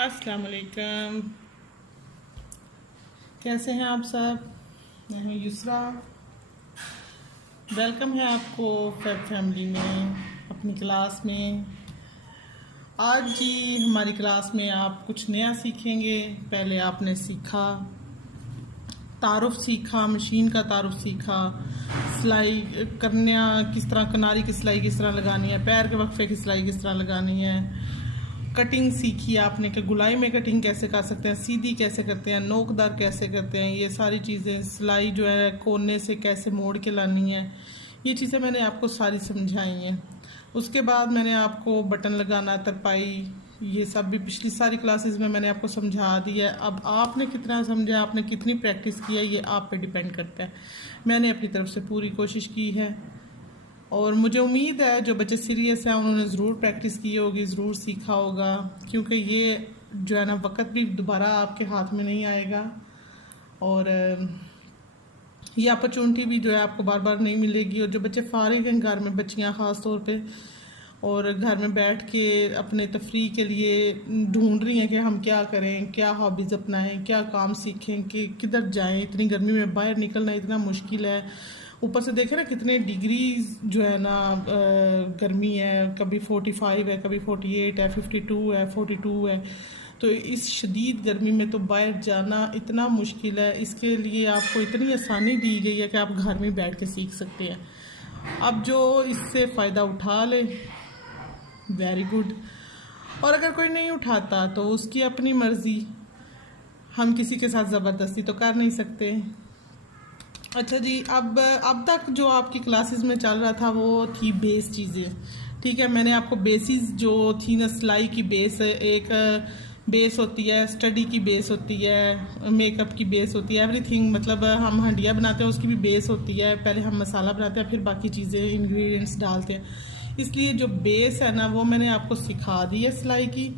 अस्सलाम वालेकुम। कैसे हैं आप सब? मैं हूँ युसरा। वेलकम है आपको फेब फैमिली में, अपनी क्लास में। आज जी हमारी क्लास में आप कुछ नया सीखेंगे। पहले आपने सीखा तारुफ, सीखा मशीन का तारुफ, सीखा सिलाई करना किस तरह, किनारी की सिलाई किस तरह लगानी है, पैर के वक्फे की सिलाई किस तरह लगानी है, कटिंग सीखी आपने कि गुलाई में कटिंग कैसे कर सकते हैं, सीधी कैसे करते हैं, नोकदार कैसे करते हैं, ये सारी चीज़ें, सिलाई जो है कोने से कैसे मोड़ के लानी है, ये चीज़ें मैंने आपको सारी समझाई हैं। उसके बाद मैंने आपको बटन लगाना, तरपाई, ये सब भी पिछली सारी क्लासेस में मैंने आपको समझा दिया है। अब आपने कितना समझा, आपने कितनी प्रैक्टिस की है, ये आप पे डिपेंड करता है। मैंने अपनी तरफ से पूरी कोशिश की है और मुझे उम्मीद है जो बच्चे सीरियस हैं उन्होंने ज़रूर प्रैक्टिस की होगी, ज़रूर सीखा होगा, क्योंकि ये जो है ना वक्त भी दोबारा आपके हाथ में नहीं आएगा और ये अपॉर्चुनिटी भी जो है आपको बार बार नहीं मिलेगी। और जो बच्चे फारिग हैं घर में, बच्चियाँ ख़ास तौर पे, और घर में बैठ के अपने तफरी के लिए ढूंढ रही हैं कि हम क्या करें, क्या हॉबीज़ अपनाएं, क्या काम सीखें, कि किधर जाएं, इतनी गर्मी में बाहर निकलना इतना मुश्किल है। ऊपर से देखें ना कितने डिग्री जो है ना गर्मी है, कभी 45 है, कभी 48 है, 52 है, 42 है। तो इस शदीद गर्मी में तो बाहर जाना इतना मुश्किल है। इसके लिए आपको इतनी आसानी दी गई है कि आप घर में बैठ के सीख सकते हैं। अब जो इससे फ़ायदा उठा ले, वेरी गुड, और अगर कोई नहीं उठाता तो उसकी अपनी मर्ज़ी, हम किसी के साथ ज़बरदस्ती तो कर नहीं सकते। अच्छा जी, अब तक जो आपकी क्लासेस में चल रहा था वो थी बेस चीज़ें, ठीक है। मैंने आपको बेसिस जो थी ना, सिलाई की बेस, एक बेस होती है, स्टडी की बेस होती है, मेकअप की बेस होती है, एवरीथिंग, मतलब हम हंडिया बनाते हैं उसकी भी बेस होती है। पहले हम मसाला बनाते हैं, फिर बाकी चीज़ें इंग्रेडिएंट्स डालते हैं। इसलिए जो बेस है ना वो मैंने आपको सिखा दी है सिलाई की।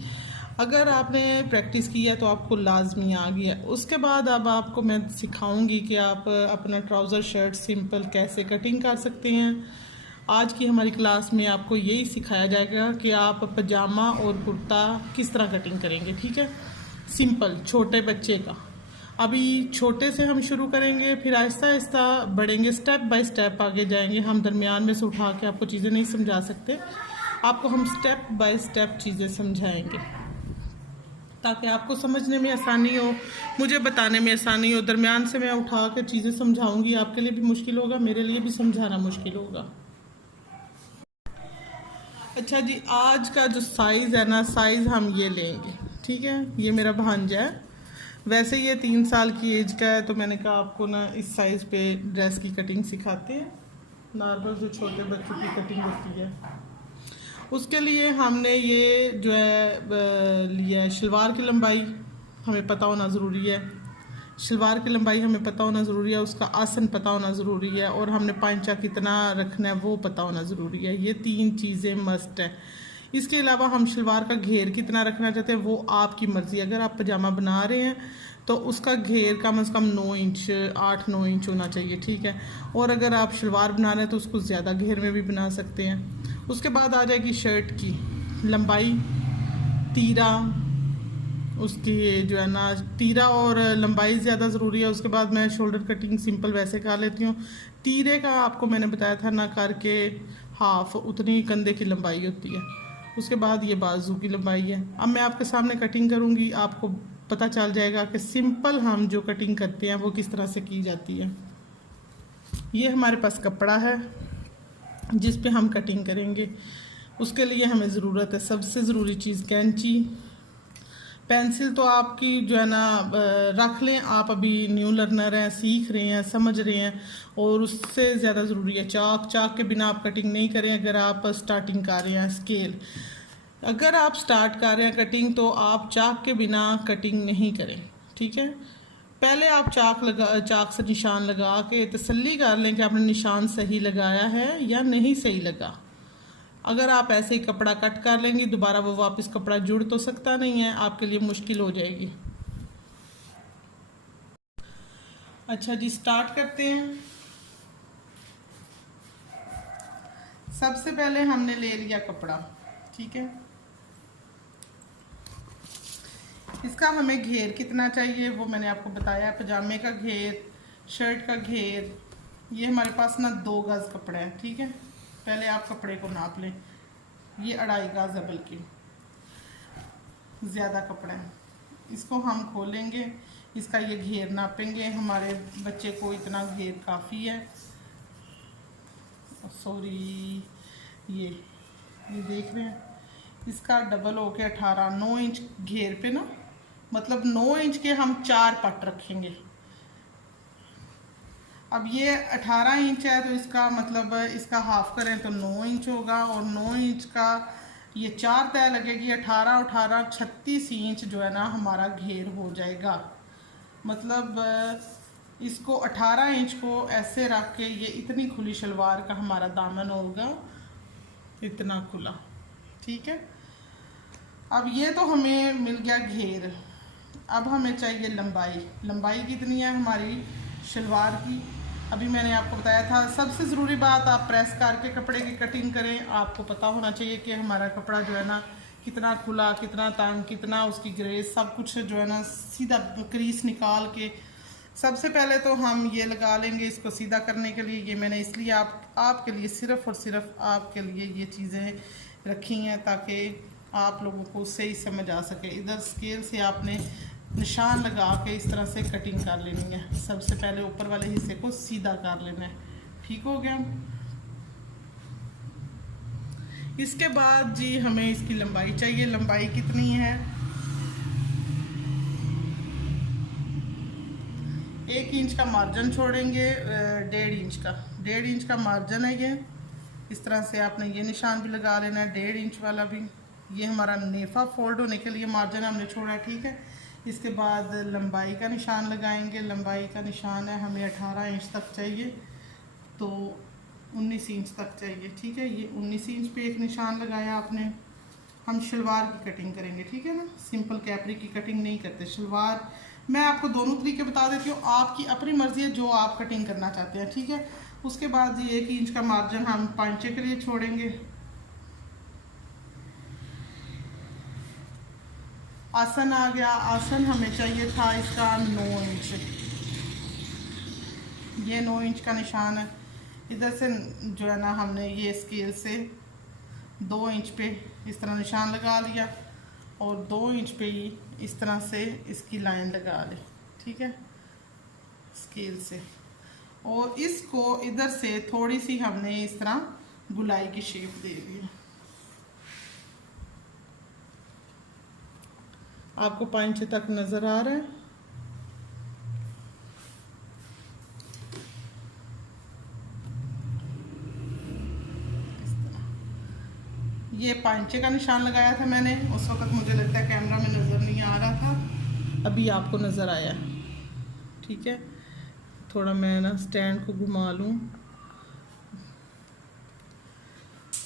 अगर आपने प्रैक्टिस की है तो आपको लाजमी आ गया। उसके बाद अब आपको मैं सिखाऊंगी कि आप अपना ट्राउज़र शर्ट सिंपल कैसे कटिंग कर सकते हैं। आज की हमारी क्लास में आपको यही सिखाया जाएगा कि आप पजामा और कुर्ता किस तरह कटिंग करेंगे, ठीक है। सिंपल छोटे बच्चे का, अभी छोटे से हम शुरू करेंगे, फिर आहिस्ता आहिस्ता बढ़ेंगे, स्टेप बाय स्टेप आगे जाएंगे। हम दरमियान में से उठा के आपको चीज़ें नहीं समझा सकते, आपको हम स्टेप बाय स्टेप चीज़ें समझाएंगे ताकि आपको समझने में आसानी हो, मुझे बताने में आसानी हो। दरमियान से मैं उठा के चीज़ें समझाऊंगी, आपके लिए भी मुश्किल होगा, मेरे लिए भी समझाना मुश्किल होगा। अच्छा जी, आज का जो साइज़ है ना, साइज़ हम ये लेंगे, ठीक है। ये मेरा भांजा है, वैसे ये 3 साल की एज का है, तो मैंने कहा आपको ना इस साइज़ पे ड्रेस की कटिंग सिखाते हैं, नॉर्मल जो छोटे बच्चों की कटिंग होती है। उसके लिए हमने ये जो है लिया है, शलवार की लंबाई हमें पता होना ज़रूरी है, शलवार की लंबाई हमें पता होना ज़रूरी है, उसका आसन पता होना ज़रूरी है, और हमने पांचा कितना रखना है वो पता होना ज़रूरी है। ये 3 चीज़ें मस्ट है। इसके अलावा हम शलवार का घेर कितना रखना चाहते हैं वो आपकी मर्ज़ी। अगर आप पजामा बना रहे हैं तो उसका घेर कम से कम 9 इंच, 8-9 इंच होना चाहिए, ठीक है। और अगर आप शलवार बना रहे हैं तो उसको ज़्यादा घेर में भी बना सकते हैं। उसके बाद आ जाएगी शर्ट की लंबाई, तीरा, उसकी जो है ना तीरा और लंबाई ज़्यादा ज़रूरी है। उसके बाद मैं शोल्डर कटिंग सिंपल वैसे कर लेती हूँ। तीरे का आपको मैंने बताया था ना, करके हाफ उतनी कंधे की लंबाई होती है। उसके बाद ये बाजू की लंबाई है। अब मैं आपके सामने कटिंग करूँगी, आपको पता चल जाएगा कि सिंपल हम जो कटिंग करते हैं वो किस तरह से की जाती है। ये हमारे पास कपड़ा है जिस पे हम कटिंग करेंगे। उसके लिए हमें ज़रूरत है, सबसे ज़रूरी चीज़ कैंची, पेंसिल तो आपकी जो है ना रख लें, आप अभी न्यू लर्नर हैं, सीख रहे हैं, समझ रहे हैं। और उससे ज़्यादा ज़रूरी है चाक, चाक के बिना आप कटिंग नहीं करें अगर आप स्टार्टिंग कर रहे हैं। स्केल, अगर आप स्टार्ट कर रहे हैं कटिंग तो आप चाक के बिना कटिंग नहीं करें, ठीक है। पहले आप चाक से निशान लगा के तसल्ली कर लें कि आपने निशान सही लगाया है या नहीं सही लगा। अगर आप ऐसे ही कपड़ा कट कर लेंगे, दोबारा वो वापस कपड़ा जुड़ तो सकता नहीं है, आपके लिए मुश्किल हो जाएगी। अच्छा जी, स्टार्ट करते हैं। सबसे पहले हमने ले लिया कपड़ा, ठीक है। इसका हमें घेर कितना चाहिए वो मैंने आपको बताया। पजामे का घेर, शर्ट का घेर, ये हमारे पास ना 2 गज कपड़ा है, ठीक है। पहले आप कपड़े को नाप लें, ये 2.5 गज है, बल्कि ज़्यादा कपड़ा है। इसको हम खोलेंगे, इसका ये घेर नापेंगे। हमारे बच्चे को इतना घेर काफ़ी है। सॉरी, ये देख रहे हैं, इसका डबल हो के 18, 9 इंच घेर पे ना, मतलब 9 इंच के हम 4 पट रखेंगे। अब ये 18 इंच है तो इसका मतलब इसका हाफ करें तो 9 इंच होगा, और 9 इंच का ये 4 तय लगेगी। 18 18 36 इंच जो है ना हमारा घेर हो जाएगा। मतलब इसको 18 इंच को ऐसे रख के ये इतनी खुली शलवार का हमारा दामन होगा, इतना खुला, ठीक है। अब ये तो हमें मिल गया घेर। अब हमें चाहिए लंबाई। लंबाई कितनी है हमारी शलवार की? अभी मैंने आपको बताया था, सबसे ज़रूरी बात, आप प्रेस करके कपड़े की कटिंग करें। आपको पता होना चाहिए कि हमारा कपड़ा जो है ना कितना खुला, कितना तंग, कितना उसकी ग्रेस, सब कुछ जो है ना सीधा क्रीज निकाल के। सबसे पहले तो हम ये लगा लेंगे इसको सीधा करने के लिए। ये मैंने इसलिए आपके लिए सिर्फ़ और सिर्फ आपके लिए ये चीज़ें रखी हैं ताकि आप लोगों को सही समझ आ सके। इधर स्केल से आपने निशान लगा के इस तरह से कटिंग कर लेनी है। सबसे पहले ऊपर वाले हिस्से को सीधा कर लेना है, ठीक हो गया। इसके बाद जी हमें इसकी लंबाई चाहिए। लंबाई कितनी है? 1 इंच का मार्जिन छोड़ेंगे, 1.5 इंच का मार्जिन है ये। इस तरह से आपने ये निशान भी लगा लेना है, 1.5 इंच वाला भी। ये हमारा नेफा फोल्ड होने के लिए मार्जिन हमने छोड़ा, ठीक है। इसके बाद लंबाई का निशान लगाएंगे। लंबाई का निशान है हमें 18 इंच तक चाहिए, तो 19 इंच तक चाहिए, ठीक है। ये 19 इंच पे एक निशान लगाया आपने। हम शलवार की कटिंग करेंगे, ठीक है ना, सिंपल कैपरी की कटिंग नहीं करते। शलवार मैं आपको दोनों तरीके बता देती हूँ, आपकी अपनी मर्जी है जो आप कटिंग करना चाहते हैं, ठीक है। उसके बाद ये 1 इंच का मार्जिन हम पांचे के लिए छोड़ेंगे। आसन आ गया। आसन हमें चाहिए था इसका 9 इंच। ये 9 इंच का निशान है। इधर से जो है ना हमने ये स्केल से 2 इंच पे इस तरह निशान लगा लिया, और 2 इंच पे ही इस तरह से इसकी लाइन लगा ले, ठीक है, स्केल से। और इसको इधर से थोड़ी सी हमने इस तरह गुलाई की शेप दे दी। आपको पांचे तक नजर आ रहा है? ये पांचे का निशान लगाया था मैंने, उस वक्त मुझे लगता है कैमरा में नज़र नहीं आ रहा था, अभी आपको नज़र आया, ठीक है। थोड़ा मैं ना स्टैंड को घुमा लूँ।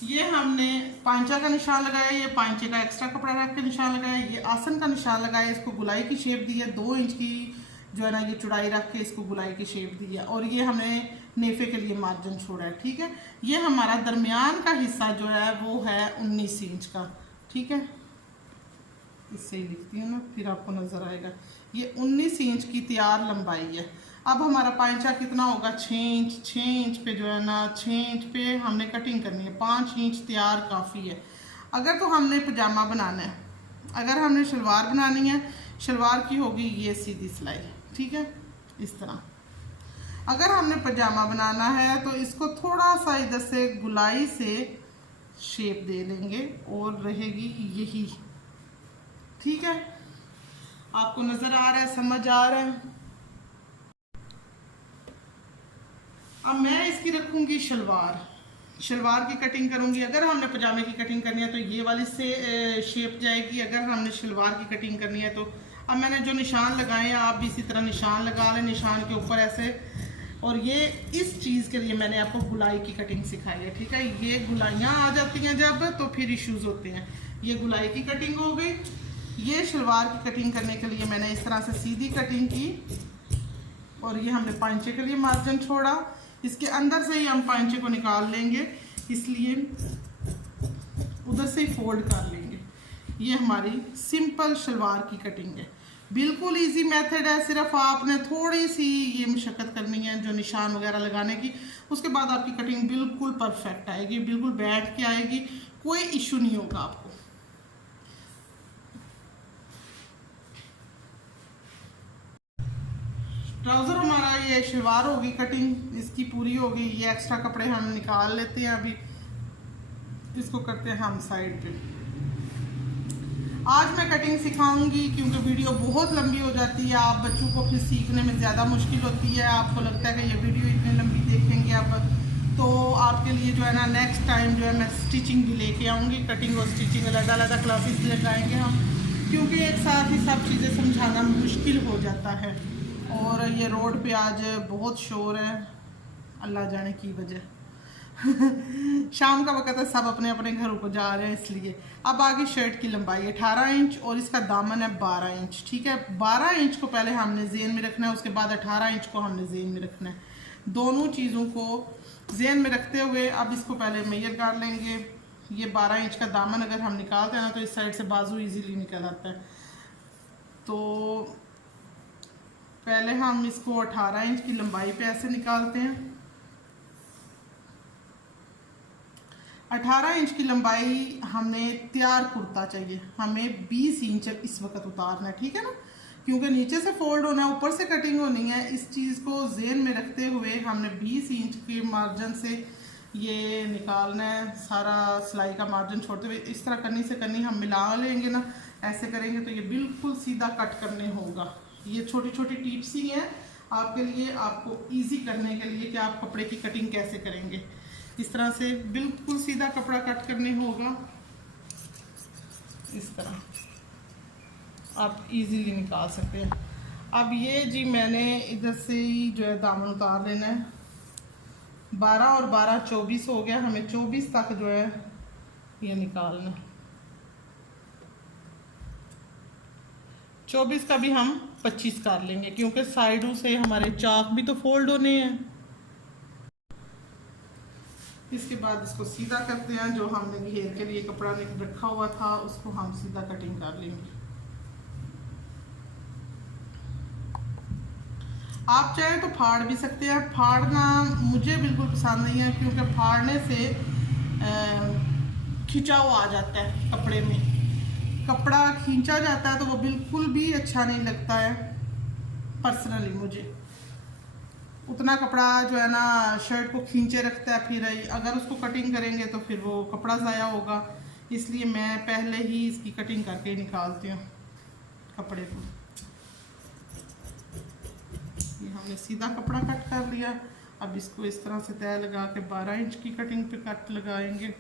ये हमने पांचा का निशान लगाया, ये पांचे का एक्स्ट्रा कपड़ा रख के निशान लगाया। ये आसन का निशान लगाया, इसको गुलाई की शेप दी है। 2 इंच की जो है ना ये चौड़ाई रख के इसको गुलाई की शेप दी है, और ये हमने नेफे के लिए मार्जिन छोड़ा है, ठीक है। ये हमारा दरमियान का हिस्सा जो है वो है 19 इंच का, ठीक है। इससे ही लिखती हूँ ना, फिर आपको नजर आएगा। ये 19 इंच की तैयार लंबाई है। अब हमारा पांचा कितना होगा? 6 इंच। 6 इंच पे जो है ना 6 इंच पे हमने कटिंग करनी है। 5 इंच तैयार काफ़ी है। अगर तो हमने पजामा बनाना है, अगर हमने शलवार बनानी है, शलवार की होगी ये सीधी सिलाई, ठीक है, इस तरह। अगर हमने पजामा बनाना है तो इसको थोड़ा सा इधर से गुलाई से शेप दे लेंगे और रहेगी यही, ठीक है। आपको नजर आ रहा है, समझ आ रहा है? अब मैं इसकी रखूंगी शलवार। शलवार की कटिंग करूंगी। अगर हमने पजामे की कटिंग करनी है तो ये वाली से शेप जाएगी। अगर हमने शलवार की कटिंग करनी है तो अब मैंने जो निशान लगाए हैं आप भी इसी तरह निशान लगा लें, निशान के ऊपर ऐसे। और ये इस चीज़ के लिए मैंने आपको गुलाई की कटिंग सिखाई है, ठीक है। ये गुलाइयाँ आ जाती हैं जब तो फिर इश्यूज होते हैं। ये गुलाई की कटिंग हो गई। ये शलवार की कटिंग करने के लिए मैंने इस तरह से सीधी कटिंग की, और ये हमने पांचे के लिए मार्जिन छोड़ा। इसके अंदर से ही हम पांचे को निकाल लेंगे, इसलिए उधर से ही फोल्ड कर लेंगे। ये हमारी सिंपल शलवार की कटिंग है। बिल्कुल इजी मेथड है, सिर्फ आपने थोड़ी सी ये मशक्क़त करनी है जो निशान वगैरह लगाने की, उसके बाद आपकी कटिंग बिल्कुल परफेक्ट आएगी, बिल्कुल बैठ के आएगी, कोई इशू नहीं होगा आपको। ट्राउज़र हमारा ये शलवार होगी, कटिंग इसकी पूरी होगी। ये एक्स्ट्रा कपड़े हम निकाल लेते हैं, अभी इसको करते हैं हम साइड पे। आज मैं कटिंग सिखाऊंगी क्योंकि वीडियो बहुत लंबी हो जाती है, आप बच्चों को फिर सीखने में ज़्यादा मुश्किल होती है। आपको लगता है कि ये वीडियो इतनी लंबी देखेंगे आप, तो आपके लिए जो है ना नेक्स्ट टाइम जो है मैं स्टिचिंग भी लेके आऊँगी। कटिंग और स्टिचिंग अलग अलग क्लासेस लगाएंगे हम, क्योंकि एक साथ ही सब चीज़ें समझाना मुश्किल हो जाता है। और ये रोड पे आज बहुत शोर है, अल्लाह जाने की वजह। शाम का वक्त है, सब अपने अपने घरों को जा रहे हैं इसलिए। अब आगे शर्ट की लंबाई 18 इंच और इसका दामन है 12 इंच। ठीक है, 12 इंच को पहले हमने जेन में रखना है, उसके बाद 18 इंच को हमने जेन में रखना है। दोनों चीज़ों को जेन में रखते हुए अब इसको पहले मेजर कर लेंगे। ये 12 इंच का दामन अगर हम निकालते हैं ना तो इस साइड से बाजू इजीली निकल आता है। तो पहले हम इसको 18 इंच की लंबाई पे ऐसे निकालते हैं। 18 इंच की लंबाई हमने तैयार कुर्ता चाहिए, हमें 20 इंच इस वक्त उतारना है। ठीक है ना, क्योंकि नीचे से फोल्ड होना है, ऊपर से कटिंग होनी है। इस चीज़ को जेन में रखते हुए हमने 20 इंच के मार्जिन से ये निकालना है, सारा सिलाई का मार्जिन छोड़ते हुए। इस तरह करनी से करनी हम मिला लेंगे ना, ऐसे करेंगे तो ये बिल्कुल सीधा कट करने होगा। ये छोटी छोटी टिप्स ही हैं आपके लिए, आपको इजी करने के लिए कि आप कपड़े की कटिंग कैसे करेंगे। इस तरह से बिल्कुल सीधा कपड़ा कट करने होगा, इस तरह आप इजीली निकाल सकते हैं। अब ये जी मैंने इधर से ही जो है दामन उतार लेना है। 12 और 12 24 हो गया, हमें 24 तक जो है ये निकालना है। 24 का भी हम 25 कर लेंगे, क्योंकि साइडों से हमारे चाक भी तो फोल्ड होने हैं। इसके बाद इसको सीधा करते हैं, जो हमने घेर के लिए कपड़ा रखा हुआ था उसको हम सीधा कटिंग कर लेंगे। आप चाहें तो फाड़ भी सकते हैं, फाड़ना मुझे बिल्कुल पसंद नहीं है, क्योंकि फाड़ने से खिंचाव आ जाता है कपड़े में। कपड़ा खींचा जाता है तो वो बिल्कुल भी अच्छा नहीं लगता है। पर्सनली मुझे उतना कपड़ा जो है ना शर्ट को खींचे रखता है, फिर अगर उसको कटिंग करेंगे तो फिर वो कपड़ा ज़ाया होगा। इसलिए मैं पहले ही इसकी कटिंग करके निकालती हूँ कपड़े को। ये हमने सीधा कपड़ा कट कर लिया। अब इसको इस तरह से तय लगा के 12 इंच की कटिंग पे कट लगाएंगे।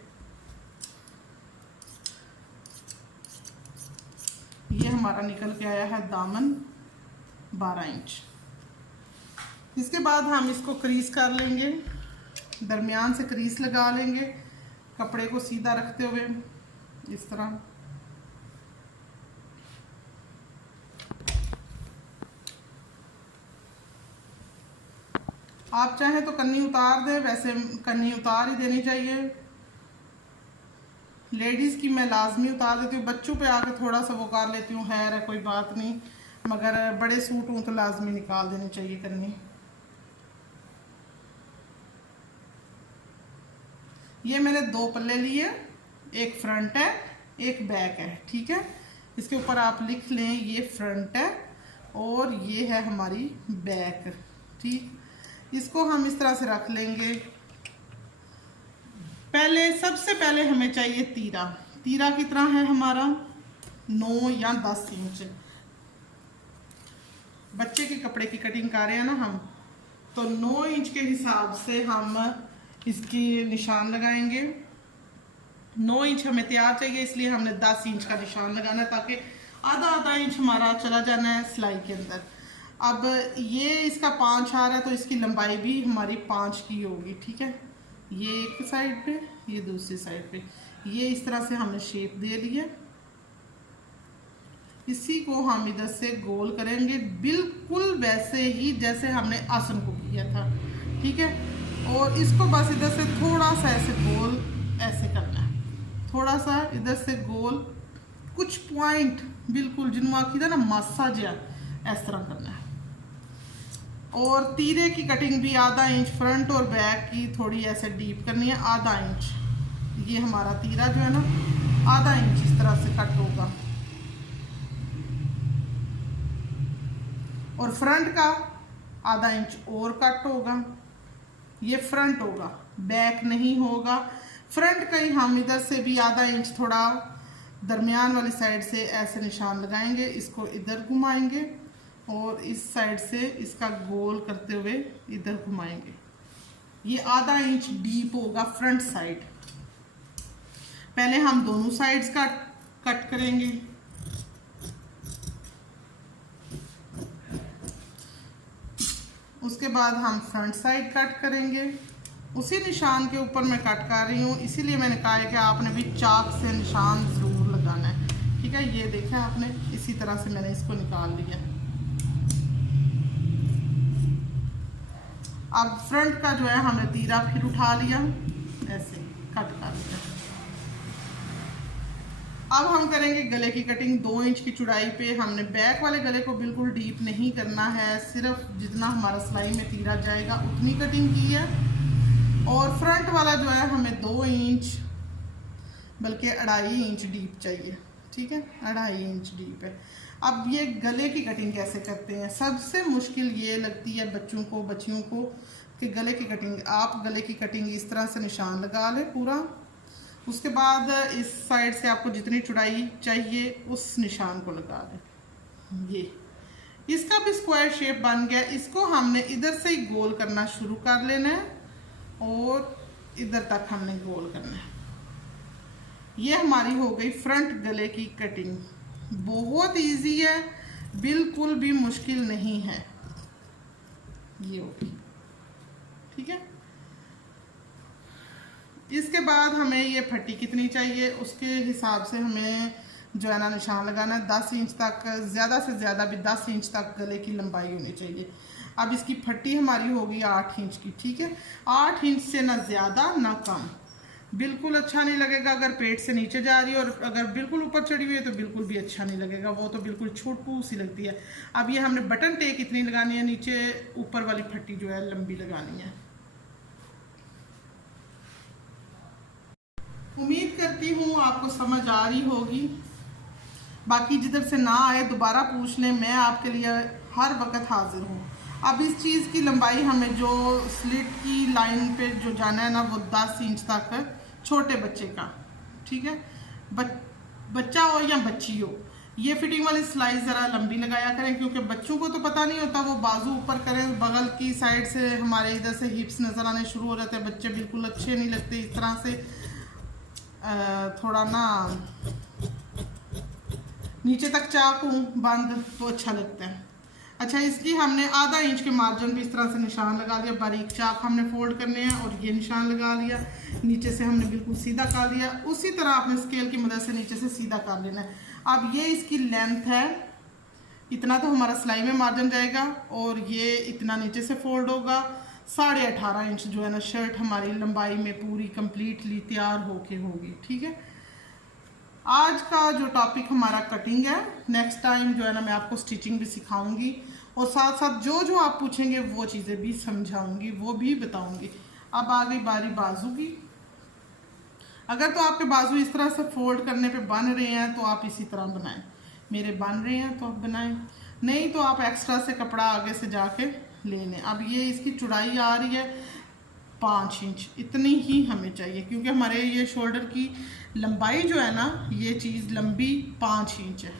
ये हमारा निकल के आया है दामन 12 इंच। इसके बाद हम इसको क्रीज कर लेंगे, दरमियान से क्रीज लगा लेंगे कपड़े को सीधा रखते हुए इस तरह। आप चाहें तो कन्नी उतार दें, वैसे कन्नी उतार ही देनी चाहिए। लेडीज़ की मैं लाजमी उतार देती हूँ, बच्चों पे आके थोड़ा सा वो कर लेती हूँ, है कोई बात नहीं, मगर बड़े सूट हूँ तो लाजमी निकाल देनी चाहिए कन्नी। ये मैंने 2 पल्ले लिए, एक फ्रंट है एक बैक है। ठीक है, इसके ऊपर आप लिख लें ये फ्रंट है और ये है हमारी बैक। ठीक, इसको हम इस तरह से रख लेंगे। सबसे पहले हमें चाहिए तीरा। तीरा कितना है हमारा 9 या 10 इंच। बच्चे के कपड़े की कटिंग कर रहे हैं ना हम, तो 9 इंच के हिसाब से हम इसकी निशान लगाएंगे। 9 इंच हमें तैयार चाहिए, इसलिए हमने 10 इंच का निशान लगाना है, ताकि आधा इंच हमारा चला जाना है सिलाई के अंदर। अब ये इसका 5 आ रहा है तो इसकी लंबाई भी हमारी 5 की होगी। ठीक है, ये एक साइड पे, ये दूसरी साइड पे, ये इस तरह से हमने शेप दे ली है। इसी को हम इधर से गोल करेंगे, बिल्कुल वैसे ही जैसे हमने आसन को किया था। ठीक है, और इसको बस इधर से थोड़ा सा ऐसे गोल ऐसे करना है, थोड़ा सा इधर से गोल कुछ पॉइंट बिल्कुल जिन्हों आखी ना मासा जिहा इस तरह करना है। और तीरे की कटिंग भी आधा इंच फ्रंट और बैक की थोड़ी ऐसे डीप करनी है, आधा इंच। ये हमारा तीरा जो है ना आधा इंच इस तरह से कट होगा और फ्रंट का आधा इंच और कट होगा। ये फ्रंट होगा, बैक नहीं होगा। फ्रंट का ही हम इधर से भी आधा इंच थोड़ा दरमियान वाली साइड से ऐसे निशान लगाएंगे, इसको इधर घुमाएंगे और इस साइड से इसका गोल करते हुए इधर घुमाएंगे। ये आधा इंच डीप होगा फ्रंट साइड। पहले हम दोनों साइड्स का कट करेंगे। उसके बाद हम फ्रंट साइड कट करेंगे। उसी निशान के ऊपर मैं कट कर रही हूँ, इसीलिए मैंने कहा है कि आपने भी चाक से निशान ज़रूर लगाना है। ठीक है, ये देखा आपने, इसी तरह से मैंने इसको निकाल लिया। अब फ्रंट का जो है हमने तीरा फिर उठा लिया, ऐसे कट कर लिया। अब हम करेंगे गले की कटिंग 2 इंच की चौड़ाई पे। हमने बैक वाले गले को बिल्कुल डीप नहीं करना है, सिर्फ जितना हमारा सिलाई में तीरा जाएगा उतनी कटिंग की है। और फ्रंट वाला जो है हमें 2 इंच बल्कि 2.5 इंच डीप चाहिए। ठीक है, 2.5 इंच डीप है। अब ये गले की कटिंग कैसे करते हैं, सबसे मुश्किल ये लगती है बच्चों को बच्चियों को कि गले की कटिंग। आप गले की कटिंग इस तरह से निशान लगा लें पूरा, उसके बाद इस साइड से आपको जितनी चौड़ाई चाहिए उस निशान को लगा दें। ये इसका भी स्क्वायर शेप बन गया। इसको हमने इधर से ही गोल करना शुरू कर लेना है और इधर तक हमने गोल करना है। ये हमारी हो गई फ्रंट गले की कटिंग। बहुत इजी है, बिल्कुल भी मुश्किल नहीं है। ये होगी, ठीक है। इसके बाद हमें ये फट्टी कितनी चाहिए उसके हिसाब से हमें जो है ना निशान लगाना है। 10 इंच तक, ज़्यादा से ज़्यादा भी 10 इंच तक गले की लंबाई होनी चाहिए। अब इसकी फट्टी हमारी होगी 8 इंच की। ठीक है, 8 इंच से ना ज़्यादा ना कम। बिल्कुल अच्छा नहीं लगेगा अगर पेट से नीचे जा रही है, और अगर बिल्कुल ऊपर चढ़ी हुई है तो बिल्कुल भी अच्छा नहीं लगेगा, वो तो बिल्कुल छोटू सी लगती है। अब ये हमने बटन टेक इतनी लगानी है, नीचे ऊपर वाली फट्टी जो है लंबी लगानी है। उम्मीद करती हूँ आपको समझ आ रही होगी। बाकी जिधर से ना आए दोबारा पूछ लें, मैं आपके लिए हर वक्त हाजिर हूँ। अब इस चीज़ की लंबाई हमें जो स्लिट की लाइन पे जो जाना है ना वो 10 इंच तक छोटे बच्चे का। ठीक है, बच्चा हो या बच्ची हो, ये फिटिंग वाली सिलाई ज़रा लंबी लगाया करें, क्योंकि बच्चों को तो पता नहीं होता, वो बाजू ऊपर करें, बगल की साइड से हमारे इधर से हिप्स नज़र आने शुरू हो जाते हैं, बच्चे बिल्कुल अच्छे नहीं लगते। इस तरह से थोड़ा ना नीचे तक चाक बंद तो अच्छा लगता है। अच्छा, इसकी हमने आधा इंच के मार्जिन पे इस तरह से निशान लगा दिया। बारीक चाक हमने फोल्ड करने हैं और ये निशान लगा लिया। नीचे से हमने बिल्कुल सीधा कर लिया, उसी तरह आपने स्केल की मदद से नीचे से सीधा कर लेना है। अब ये इसकी लेंथ है, इतना तो हमारा सिलाई में मार्जिन जाएगा और ये इतना नीचे से फोल्ड होगा। 18.5 इंच जो है ना शर्ट हमारी लंबाई में पूरी कंप्लीटली तैयार होके होगी। ठीक है, आज का जो टॉपिक हमारा कटिंग है, नेक्स्ट टाइम जो है ना मैं आपको स्टिचिंग भी सिखाऊंगी और साथ साथ जो जो आप पूछेंगे वो चीज़ें भी समझाऊंगी, वो भी बताऊंगी। अब आ गई बारी बाजू की। अगर तो आपके बाजू इस तरह से फोल्ड करने पे बन रहे हैं तो आप इसी तरह बनाएं। मेरे बन रहे हैं तो आप बनाएं, नहीं तो आप एक्स्ट्रा से कपड़ा आगे से जाके ले लें। अब ये इसकी चौड़ाई आ रही है 5 इंच, इतनी ही हमें चाहिए, क्योंकि हमारे ये शोल्डर की लंबाई जो है ना ये चीज़ लंबी 5 इंच है।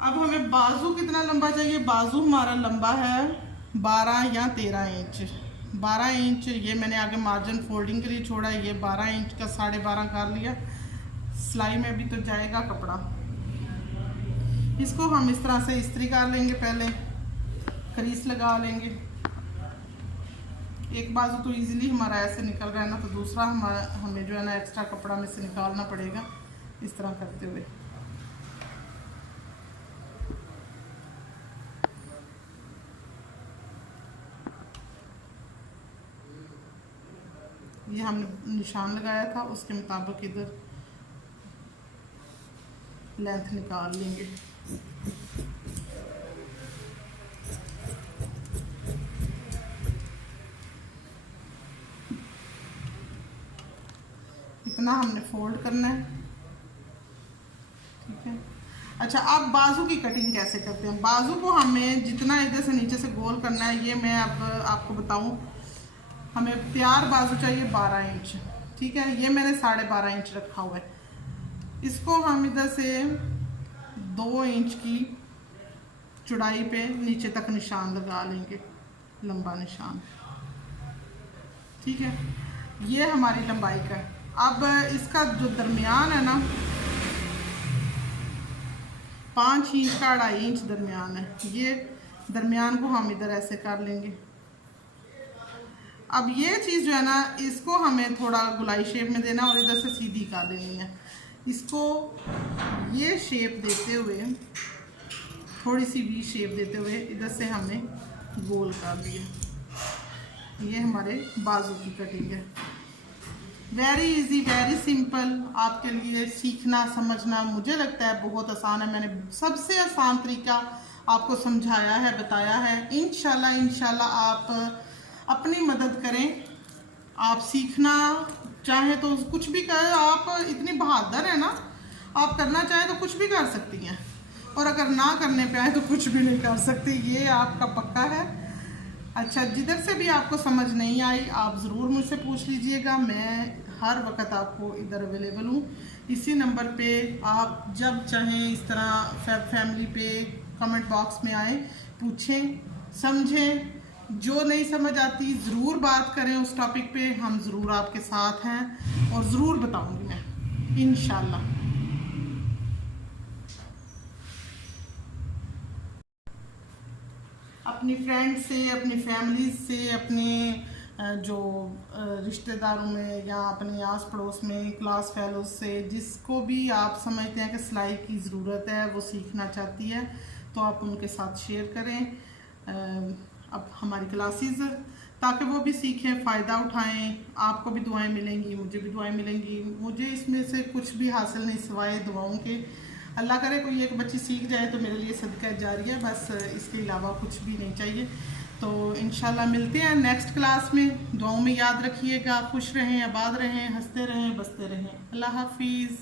अब हमें बाजू कितना लंबा चाहिए, बाजू हमारा लंबा है 12 या 13 इंच। 12 इंच ये मैंने आगे मार्जिन फोल्डिंग के लिए छोड़ा है, ये 12 इंच का 12.5 कर लिया। सिलाई में भी तो जाएगा कपड़ा। इसको हम इस तरह से इस्त्री कर लेंगे, पहले क्रीज लगा लेंगे। एक बाजू तो इजीली हमारा ऐसे निकल रहा है ना, तो दूसरा हमें जो है ना एक्स्ट्रा कपड़ा में से निकालना पड़ेगा इस तरह करते हुए। ये हमने निशान लगाया था उसके मुताबिक इधर लेंथ निकाल लेंगे। इतना हमने फोल्ड करना है, ठीक है। अच्छा, अब बाजू की कटिंग कैसे करते हैं। बाजू को हमें जितना इधर से नीचे से गोल करना है, ये मैं अब आपको बताऊं। हमें तैयार बाजू चाहिए 12 इंच, ठीक है। ये मैंने 12.5 इंच रखा हुआ है। इसको हम इधर से 2 इंच की चौड़ाई पे नीचे तक निशान लगा लेंगे, लंबा निशान, ठीक है। ये हमारी लंबाई का है। अब इसका जो दरमियान है ना, 5 इंच का 2.5 इंच दरमियान है। ये दरमियान को हम इधर ऐसे कर लेंगे। अब ये चीज़ जो है ना, इसको हमें थोड़ा गुलाई शेप में देना और इधर से सीधी कर लेनी है। इसको ये शेप देते हुए, थोड़ी सी वी शेप देते हुए इधर से हमने गोल कर दिया। ये हमारे बाजू की कटिंग है। Very easy, very simple. आपके लिए सीखना समझना मुझे लगता है बहुत आसान है। मैंने सबसे आसान तरीका आपको समझाया है, बताया है। इंशाल्लाह आप अपनी मदद करें। आप सीखना चाहें तो कुछ भी करें। आप इतनी बहादुर है ना, आप करना चाहें तो कुछ भी कर सकती हैं, और अगर ना करने पे आए तो कुछ भी नहीं कर सकती। ये आपका पक्का है। अच्छा, जिधर से भी आपको समझ नहीं आई आप ज़रूर मुझसे पूछ लीजिएगा। मैं हर वक्त आपको इधर अवेलेबल हूँ। इसी नंबर पे आप जब चाहें इस तरह फैमिली पे कमेंट बॉक्स में आए, पूछें, समझें। जो नहीं समझ आती ज़रूर बात करें उस टॉपिक पे। हम ज़रूर आपके साथ हैं और ज़रूर बताऊँगी मैं इंशाल्लाह। अपनी फ्रेंड से, अपनी फैमिली से, अपने जो रिश्तेदारों में या अपने आस पड़ोस में, क्लास फेलोज से, जिसको भी आप समझते हैं कि सिलाई की ज़रूरत है, वो सीखना चाहती है, तो आप उनके साथ शेयर करें अब हमारी क्लासेस, ताकि वो भी सीखें, फ़ायदा उठाएं। आपको भी दुआएं मिलेंगी, मुझे भी दुआएं मिलेंगी। मुझे इसमें से कुछ भी हासिल नहीं सिवाय दुआओं के। अल्लाह करे कोई एक बच्ची सीख जाए तो मेरे लिए सदका जारी है, बस इसके अलावा कुछ भी नहीं चाहिए। तो इंशाल्लाह मिलते हैं नेक्स्ट क्लास में। दुआओं में याद रखिएगा। खुश रहें, आबाद रहें, हंसते रहें, बसते रहें। अल्लाह हाफिज़।